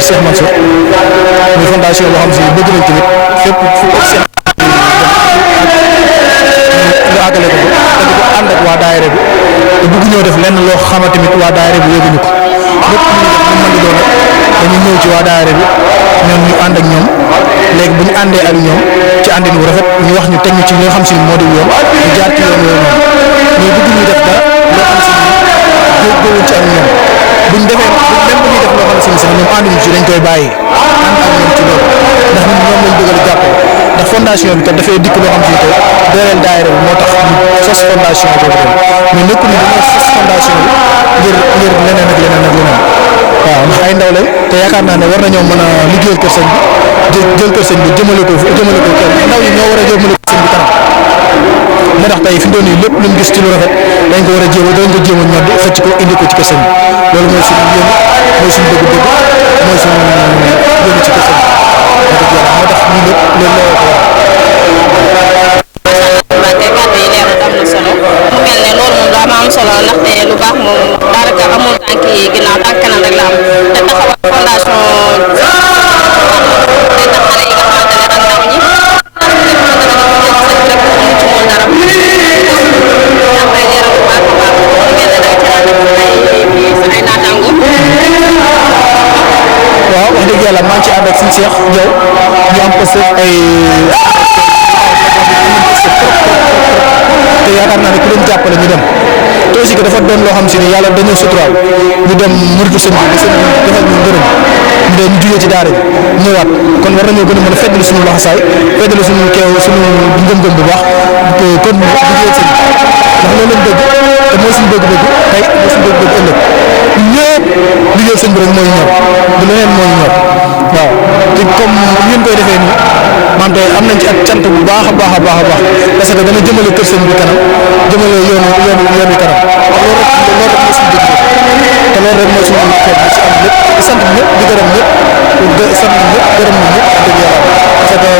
kër Cheikh Mansour muy fondation boo xam si bëgg nañ tamit fépp fu ko seen ñu àggale ko te di ko ànd ak waa daayira bi te bëgg ñoo def lenn loo xamante tamit waa daayira bi yëguñu ko lépp lu ñu def lu mën di doon dañu ñëw ci waa daayira bi ñoom ñu ànd ak ñoom léegi bu ñu àndee ak ñoom ci àndin bu rafet ñu wax ñu teg ñu ci li nga xam si moo di yoon ñu jaar ci yoon yooyu noonu mais bëgg ñu def dara loo xam si ni góorgóorlu ci ak ñoom buñ defee même bu ñuy def loo xam si ni sax ñoom ànduñu ci dañ koy bàyyi ànd ak ñoom ci loolu ndax ñun ñoom lañ bëgg a jàppale ndax fondation bi kat dafay dikk loo xam si tey dooleel daayira bi moo tax ñu sos fondation boobu mais nekkul ni dañoo sos fondation bi ngir leneen ak leneen ak leneen waaw ndax ay ndaw lañ te yaakaar naa ne war nañoo mën a liggéeyal kër sëñ bi jël kër sëñ bi jëmale ko kenn ndaw ñi ñoo war a jëmale kër sëñ bi kanam moo tax tey fi mu doon nii lépp luñ gis ci lu rafet dañ ko war a jéem a ñor di xëcc ko indi ko ci kër sëñ bi loolu mooy suñu yéene mooy suñu bëgg-bëgg mooy suñu yéene ci kër sëñ bi moo tax ñu lépp loolu la ko war. am solo ndaxte lu baax moom daanaka amul tànki ginnaaw tànk kanam rek la am te taxawal fondation day tax xale yi nga xamante ne ak ndaw ñi waaw wax dëgg yàlla maa ngi ci ànd ak suñu Cheikh Diaw ñu am parce que ay te yaakaar naa ne ku leen jàppale ñu dem te aussi que dafa doon loo xam si ne yàlla dañoo suturaal ñu dem muritu sëñ bi sëñ bi defal ñu ngërëm ñu dem ñu jugee ci daara bi ñëwaat kon war nañoo gën a mën a feddali suñu laxasaay feddali suñu suñu ngëm-ngëm bu baax kon liggéeyal sëñ bi ndax loolu lañ bëgg te mooy suñu bëgg-bëgg tey mooy suñu bëgg-bëgg ëllëg ñëpp liggéeyal sëñ bi rek mooy ñor du leneen mooy ñor waaw te comme ngeen koy defee nii maam tey am nañ ci ak cant bu baax a baax a baax a baax parce que dana jëmale kër sëñ bi kanam jëmale yoon wi kanam loolu rek mooy suñu bëgg te loolu rek mooy suñu kër bi ci am lépp di sant ñëpp di gërëm ñëpp sant ñëpp gërëm ñëpp dëgg yàlla parce que